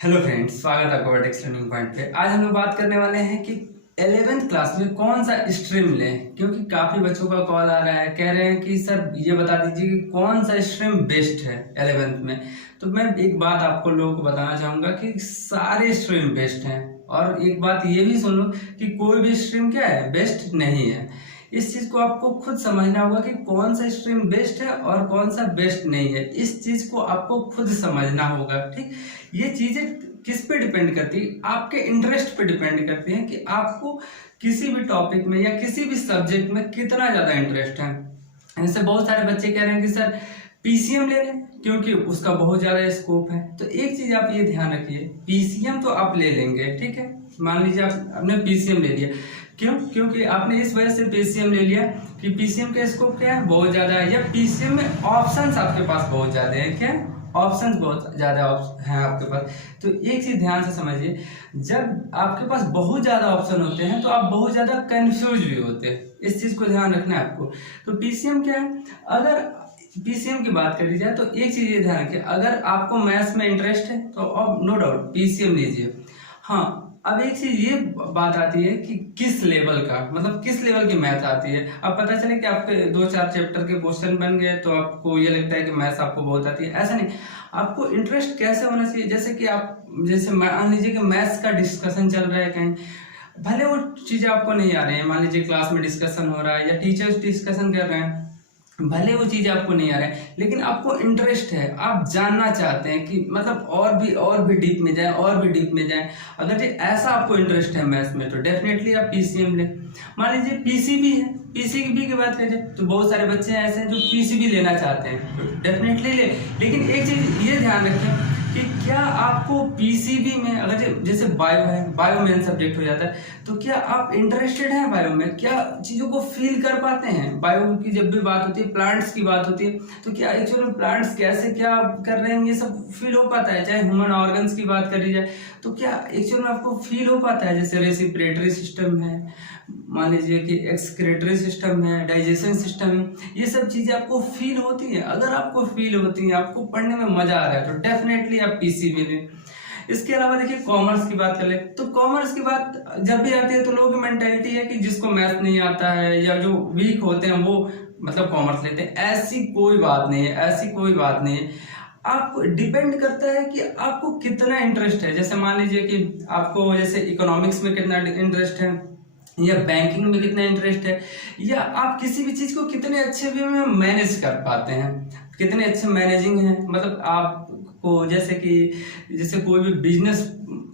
Hello friends, स्वागत है आपका वर्टेक्स लर्निंग पॉइंट पे। आज हम लोग बात करने वाले हैं कि 11th क्लास में कौन सा स्ट्रीम लें, क्योंकि काफी बच्चों का कॉल आ रहा है, कह रहे हैं कि सर ये बता दीजिए कि कौन सा स्ट्रीम बेस्ट है 11th में। तो मैं एक बात आपको लोगों को बताना चाहूंगा कि सारे स्ट्रीम बेस्ट हैं, और एक बात ये भी सुन लो कि कोई भी स्ट्रीम क्या है, बेस्ट नहीं है। इस चीज को आपको खुद समझना होगा कि कौन सा स्ट्रीम बेस्ट है और कौन सा बेस्ट नहीं है। इस चीज को आपको खुद समझना होगा, ठीक। ये चीजें किस पे डिपेंड करती है, आपके इंटरेस्ट पे डिपेंड करती है कि आपको किसी भी टॉपिक में या किसी भी सब्जेक्ट में कितना ज्यादा इंटरेस्ट है। जैसे बहुत सारे बच्चे कह रहे हैं कि सर पीसीएम ले लें क्योंकि उसका बहुत ज्यादा स्कोप है। तो एक चीज आप ये ध्यान रखिए, पीसीएम तो आप ले लेंगे, ठीक है। मान लीजिए आपने पीसीएम ले लिया, क्यों? क्योंकि आपने इस वजह से पीसीएम ले लिया कि पीसीएम का स्कोप क्या है, बहुत ज्यादा है, या पीसीएम में ऑप्शंस आपके पास बहुत ज्यादा है। क्या ऑप्शंस बहुत ज्यादा हैं आपके पास। तो एक चीज ध्यान से समझिए, जब आपके पास बहुत ज्यादा ऑप्शन होते हैं तो आप बहुत ज्यादा कंफ्यूज भी होते हैं। इस चीज को ध्यान रखना है आपको। तो पीसीएम क्या है, अगर पीसीएम की बात करी जाए तो एक चीज ये ध्यान रखिए, अगर आपको मैथ्स में इंटरेस्ट है तो अब नो डाउट पीसीएम लीजिए। हाँ, अब एक चीज ये बात आती है कि किस लेवल का, मतलब किस लेवल की मैथ आती है। अब पता चले कि आपके 2-4 चैप्टर के क्वेश्चन बन गए तो आपको ये लगता है कि मैथ्स आपको बहुत आती है, ऐसा नहीं। आपको इंटरेस्ट कैसे होना चाहिए, जैसे कि आप जैसे मान लीजिए कि मैथ्स का डिस्कशन चल रहा है कहीं, भले वो चीजें आपको नहीं आ रही है, मान लीजिए क्लास में डिस्कशन हो रहा है या टीचर्स डिस्कशन कर रहे हैं, भले वो चीज आपको नहीं आ रहा है, लेकिन आपको इंटरेस्ट है, आप जानना चाहते हैं कि मतलब और भी डीप में जाए, और भी डीप में जाए। अगर ये ऐसा आपको इंटरेस्ट है मैथ्स में तो डेफिनेटली आप पीसीएम लें। मान लीजिए पीसीबी है, पीसीबी की बात करें तो बहुत सारे बच्चे ऐसे हैं जो पीसीबी लेना चाहते हैं, तो डेफिनेटली ले। लेकिन एक चीज ये ध्यान रखें कि क्या आपको पीसीबी में, अगर जैसे बायो है, बायो मेन सब्जेक्ट हो जाता है, तो क्या आप इंटरेस्टेड हैं बायो में, क्या चीजों को फील कर पाते हैं। बायो की जब भी बात होती है, प्लांट्स की बात होती है, तो क्या एक्चुअली प्लांट्स कैसे क्या कर रहे हैं ये सब फील हो पाता है। चाहे ह्यूमन ऑर्गन्स की बात करी जाए तो क्या एक्चुअल में आपको फील हो पाता है। जैसे रेस्पिरेटरी सिस्टम है, मान लीजिए कि एक्सक्रेटरी सिस्टम है, डाइजेशन सिस्टम है, ये सब चीजें आपको फील होती है। अगर आपको फील होती है, आपको पढ़ने में मजा आ रहा है, तो डेफिनेटली आप पीसीबी लें। इसके अलावा देखिए कॉमर्स की बात कर ले तो कॉमर्स की बात जब भी आती है तो लोगों की मेंटालिटी है कि जिसको मैथ नहीं आता है या जो वीक होते हैं वो मतलब कॉमर्स लेते हैं। ऐसी कोई बात नहीं है, ऐसी कोई बात नहीं है। आप डिपेंड करता है कि आपको कितना इंटरेस्ट है। जैसे मान लीजिए कि आपको जैसे इकोनॉमिक्स में कितना इंटरेस्ट है, या बैंकिंग में कितना इंटरेस्ट है, या आप किसी भी चीज को कितने अच्छे वे में मैनेज कर पाते हैं, कितने अच्छे मैनेजिंग है। मतलब आपको जैसे कोई भी बिजनेस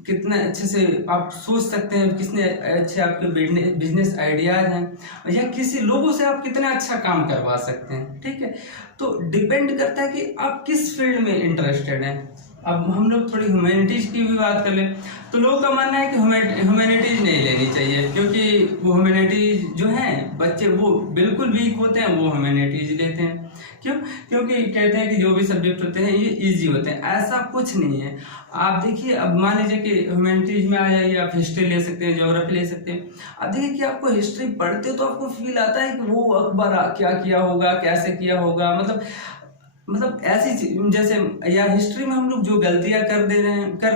कितने अच्छे से आप सोच सकते हैं, कितने अच्छे आपके बिजनेस आइडियाज हैं, या किसी लोगों से आप कितना अच्छा काम करवा सकते हैं, ठीक है। तो डिपेंड करता है कि आप किस फील्ड में इंटरेस्टेड हैं। अब हम लोग थोड़ी ह्यूमैनिटीज की भी बात कर लें तो लोगों का मानना है कि ह्यूमैनिटीज नहीं लेनी चाहिए, क्योंकि वो ह्यूमैनिटीज जो हैं बच्चे वो बिल्कुल वीक होते हैं, वो ह्यूमैनिटीज लेते हैं। क्यों? क्योंकि कहते हैं कि जो भी सब्जेक्ट होते हैं ये इजी होते हैं। ऐसा कुछ नहीं है। आप देखिए, अब मान लीजिए कि ह्यूमैनिटीज में आ जाइए, आप हिस्ट्री ले सकते हैं, ज्योग्राफी ले सकते हैं। अब देखिए कि आपको हिस्ट्री पढ़ते हो तो आपको फील आता है कि वो अकबर क्या किया होगा, कैसे किया होगा, मतलब ऐसी जैसे, या हिस्ट्री में हम लोग जो गलतियां कर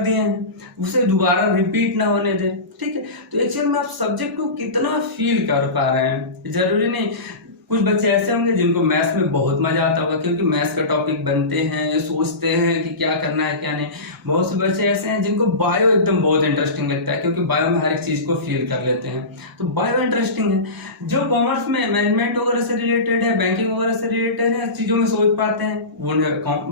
दिए हैं उसे दोबारा रिपीट ना होने दें, ठीक है। तो एक्चुअल में आप सब्जेक्ट को कितना फील कर पा रहे हैं, जरूरी नहीं। कुछ बच्चे ऐसे होंगे जिनको मैथ्स में बहुत मजा आता होगा, क्योंकि मैथ्स का टॉपिक बनते हैं, सोचते हैं कि क्या करना है क्या नहीं। बहुत से बच्चे ऐसे हैं जिनको बायो एकदम बहुत इंटरेस्टिंग लगता है, क्योंकि बायो में हर एक चीज को फील कर लेते हैं, तो बायो इंटरेस्टिंग है। जो कॉमर्स में मैनेजमेंट वगैरह से रिलेटेड है, बैंकिंग वगैरह से रिलेटेड है, चीजों में सोच पाते हैं, वो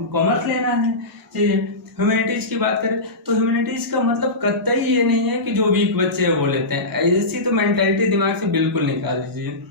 कॉमर्स लेना है चीजें। ह्यूमैनिटीज की बात करें तो ह्यूमैनिटीज का मतलब कतई ये नहीं है कि जो वीक बच्चे हैं वो लेते हैं। ऐसी तो मेंटालिटी दिमाग से बिल्कुल निकाल दीजिए।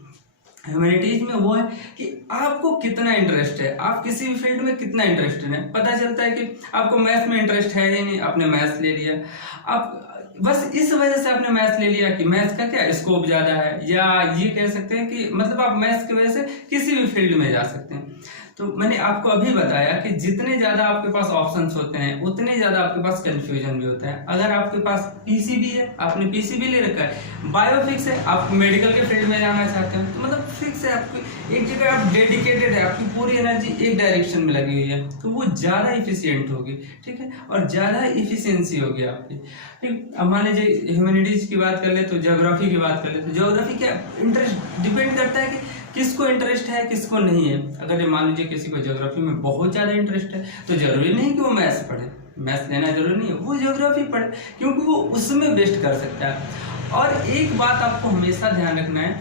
ह्यूमैनिटीज में वो है कि आपको कितना इंटरेस्ट है, आप किसी भी फील्ड में कितना इंटरेस्टेड है। पता चलता है कि आपको मैथ्स में इंटरेस्ट है ही नहीं, आपने मैथ्स ले लिया, आप बस इस वजह से आपने मैथ्स ले लिया कि मैथ्स का क्या स्कोप ज्यादा है, या ये कह सकते हैं कि मतलब आप मैथ्स की वजह से किसी भी फील्ड में जा सकते हैं। तो मैंने आपको अभी बताया कि जितने ज़्यादा आपके पास ऑप्शंस होते हैं उतने ज़्यादा आपके पास कंफ्यूजन भी होता है। अगर आपके पास पीसीबी है, आपने पीसीबी ले रखा है, बायोफिक्स है, आप मेडिकल के फील्ड में जाना चाहते हैं, तो मतलब फिक्स है, आपकी एक जगह आप डेडिकेटेड है, आपकी पूरी एनर्जी एक डायरेक्शन में लगी हुई है, तो वो ज़्यादा इफिशियंट होगी, ठीक है, और ज़्यादा इफिशियंसी होगी आपकी, ठीक। अब मान लीजिए ह्यूमैनिटीज़ की बात कर ले तो ज्योग्राफी की बात कर ले तो ज्योग्राफी क्या इंटरेस्ट डिपेंड करता है कि किसको इंटरेस्ट है किसको नहीं है। अगर ये मान लीजिए किसी को ज्योग्राफी में बहुत ज़्यादा इंटरेस्ट है तो जरूरी नहीं कि वो मैथ्स पढ़े, मैथ्स लेना जरूरी नहीं है, वो ज्योग्राफी पढ़े क्योंकि वो उसमें बेस्ट कर सकता है। और एक बात आपको हमेशा ध्यान रखना है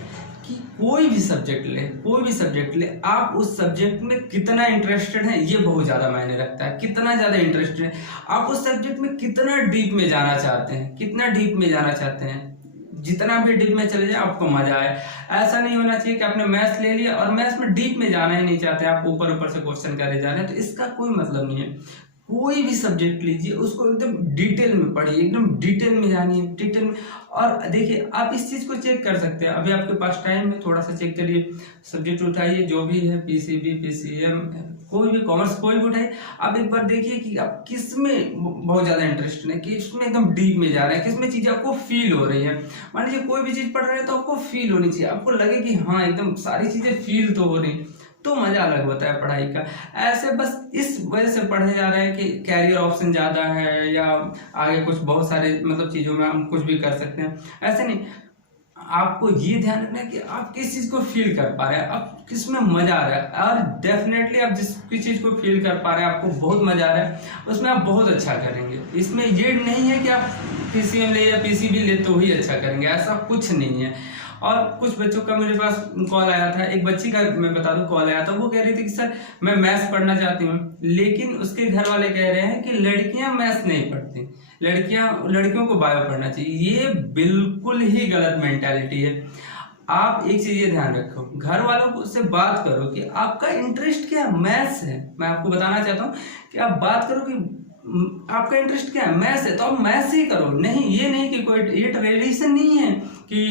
कि कोई भी सब्जेक्ट ले आप उस सब्जेक्ट में कितना इंटरेस्टेड है ये बहुत ज़्यादा मायने रखता है। कितना ज़्यादा इंटरेस्टेड है आप उस सब्जेक्ट में, कितना डीप में जाना चाहते हैं, जितना भी डीप में चले जाए आपको मजा आए। ऐसा नहीं होना चाहिए कि आपने मैथ्स ले लिया और मैथ्स में डीप में जाना ही नहीं चाहते, आप ऊपर से क्वेश्चन करे जा रहे हैं, तो इसका कोई मतलब नहीं है। कोई भी सब्जेक्ट लीजिए उसको एकदम डिटेल में पढ़िए, एकदम डिटेल में जानिए, डिटेल में। और देखिए आप इस चीज़ को चेक कर सकते हैं, अभी आपके पास टाइम है, थोड़ा सा चेक करिए, सब्जेक्ट उठाइए जो भी है, पीसीबी, पीसीएम, कोई भी कॉमर्स कोई भी उठाइए, आप एक बार देखिए कि आप किस में बहुत ज़्यादा इंटरेस्ट है, कि इसमें एकदम डीप में जा रहे हैं, किस में चीज़ें आपको फील हो रही है। मान लीजिए कोई भी चीज़ पढ़ रहे हैं तो आपको फील होनी चाहिए, आपको लगे कि हाँ एकदम सारी चीज़ें फील तो हो रही, तो मजा अलग होता है पढ़ाई का। ऐसे बस इस वजह से पढ़े जा रहे हैं कि कैरियर ऑप्शन ज़्यादा है या आगे कुछ बहुत सारे मतलब चीज़ों में हम कुछ भी कर सकते हैं, ऐसे नहीं। आपको ये ध्यान रखना है कि आप किस चीज़ को फील कर पा रहे हैं, आप किस में मजा आ रहा है, और डेफिनेटली आप जिस चीज़ को फील कर पा रहे हैं, आपको बहुत मजा आ रहा है, उसमें आप बहुत अच्छा करेंगे। इसमें ये नहीं है कि आप पीसीएम ले या पीसीबी ले तो ही अच्छा करेंगे, ऐसा कुछ नहीं है। और कुछ बच्चों का मेरे पास कॉल आया था, एक बच्ची का मैं बता दूं कॉल आया था, वो कह रही थी कि सर मैं मैथ्स पढ़ना चाहती हूँ, लेकिन उसके घर वाले कह रहे हैं कि लड़कियां मैथ्स नहीं पढ़ती, लड़कियों को बायो पढ़ना चाहिए। ये बिल्कुल ही गलत मेंटालिटी है। आप एक चीज ये ध्यान रखो, घर वालों से बात करो कि आपका इंटरेस्ट क्या है, मैथ्स है। मैं आपको बताना चाहता हूँ कि आप बात करो कि आपका इंटरेस्ट क्या है, मैथ्स है, तो आप मैथ्स ही करो। नहीं, ये नहीं कि कोई ये ट्रेडिशन नहीं है कि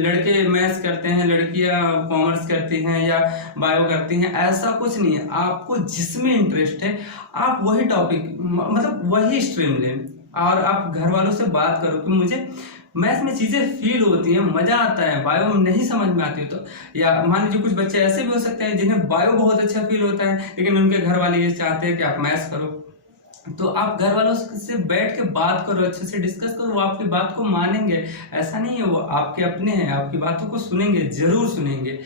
लड़के मैथ्स करते हैं, लड़कियां कॉमर्स करती हैं या बायो करती हैं, ऐसा कुछ नहीं है। आपको जिसमें इंटरेस्ट है आप वही टॉपिक मतलब वही स्ट्रीम लें, और आप घर वालों से बात करो कि मुझे मैथ्स में चीजें फील होती हैं, मजा आता है, बायो में नहीं समझ में आती है। तो या मान लीजिए कुछ बच्चे ऐसे भी हो सकते हैं जिन्हें बायो बहुत अच्छा फील होता है, लेकिन उनके घर वाले ये चाहते हैं कि आप मैथ्स करो, तो आप घर वालों से बैठ के बात करो, अच्छे से डिस्कस करो, वो आपकी बात को मानेंगे। ऐसा नहीं है, वो आपके अपने हैं, आपकी बातों को सुनेंगे, जरूर सुनेंगे।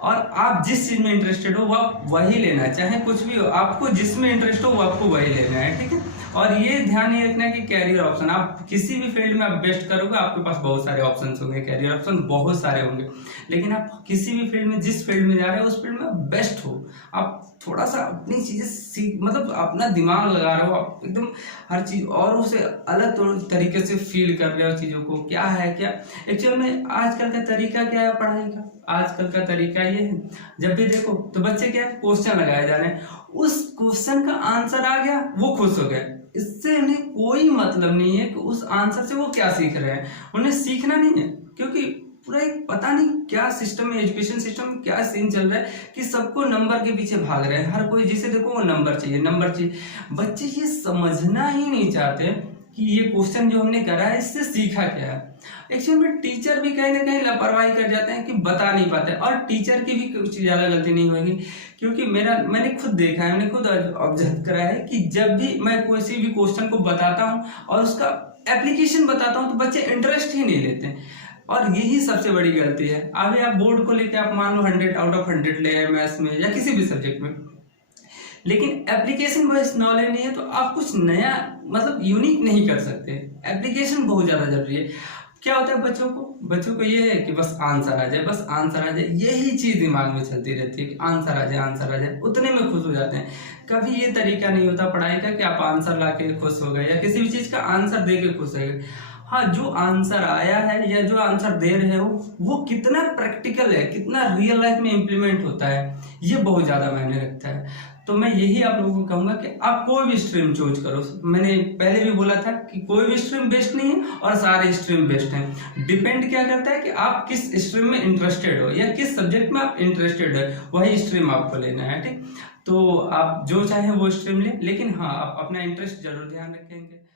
और आप जिस चीज में इंटरेस्टेड हो वो आप वही लेना है, चाहे कुछ भी हो, आपको जिसमें इंटरेस्ट हो वो आपको वही लेना है, ठीक है। और ये ध्यान नहीं रखना कि कैरियर ऑप्शन, आप किसी भी फील्ड में आप बेस्ट करोगे, आपके पास बहुत सारे ऑप्शन होंगे, कैरियर ऑप्शन बहुत सारे होंगे, लेकिन आप किसी भी फील्ड में, जिस फील्ड में जा रहे हो उस फील्ड में बेस्ट हो। आप थोड़ा सा अपनी चीजें सीख, मतलब अपना दिमाग लगा रहे हो, आप एकदम हर चीज और उसे अलग तरीके से फील कर रहे हो चीजों को, क्या है क्या एक्चुअल में। आजकल का तरीका क्या है पढ़ाई का, आजकल का तरीका ये है, जब भी देखो तो बच्चे क्या क्वेश्चन लगाए जा रहे हैं, उस क्वेश्चन का आंसर आ गया वो खुश हो गए, इससे उन्हें कोई मतलब नहीं है कि उस आंसर से वो क्या सीख रहे हैं, उन्हें सीखना नहीं है। क्योंकि पूरा एक पता नहीं क्या सिस्टम है, एजुकेशन सिस्टम में क्या सीन चल रहा है कि सबको नंबर के पीछे भाग रहे हैं, हर कोई जिसे देखो वो नंबर चाहिए, नंबर चाहिए। बच्चे ये समझना ही नहीं चाहते कि ये क्वेश्चन जो हमने करा है इससे सीखा क्या है। एक्चुअली में टीचर भी कहीं ना कहीं लापरवाही कर जाते हैं कि बता नहीं पाते, और टीचर की भी कुछ ज्यादा गलती नहीं होगी, क्योंकि मैंने खुद देखा है, मैंने खुद ऑब्जर्व करा है कि जब भी मैं किसी भी क्वेश्चन को बताता हूँ और उसका एप्लीकेशन बताता हूँ तो बच्चे इंटरेस्ट ही नहीं लेते, और यही सबसे बड़ी गलती है। अभी आप बोर्ड को लेकर आप मान लो 100 आउट ऑफ 100 ले मैथ्स में या किसी भी सब्जेक्ट में, लेकिन एप्लीकेशन बेस्ड नॉलेज नहीं है तो आप कुछ नया मतलब यूनिक नहीं कर सकते। एप्लीकेशन बहुत ज्यादा जरूरी है। क्या होता है बच्चों को ये है कि बस आंसर आ जाए, बस आंसर आ जाए, यही चीज दिमाग में चलती रहती है कि आंसर आ जाए, उतने में खुश हो जाते हैं। कभी ये तरीका नहीं होता पढ़ाई का कि आप आंसर ला के खुश हो गए या किसी भी चीज का आंसर दे के खुश हो गए। हाँ, जो आंसर आया है या जो आंसर दे रहे हो वो कितना प्रैक्टिकल है, कितना रियल लाइफ में इम्प्लीमेंट होता है, ये बहुत ज्यादा मायने रखता है। तो मैं यही आप लोगों को कहूंगा कि आप कोई भी स्ट्रीम चूज करो। मैंने पहले भी बोला था कि कोई भी स्ट्रीम बेस्ट नहीं है और सारे स्ट्रीम बेस्ट हैं। डिपेंड क्या करता है कि आप किस स्ट्रीम में इंटरेस्टेड हो या किस सब्जेक्ट में आप इंटरेस्टेड हो, वही स्ट्रीम आपको लेना है, ठीक। तो आप जो चाहें वो स्ट्रीम लें, लेकिन हाँ आप अपना इंटरेस्ट जरूर ध्यान रखेंगे।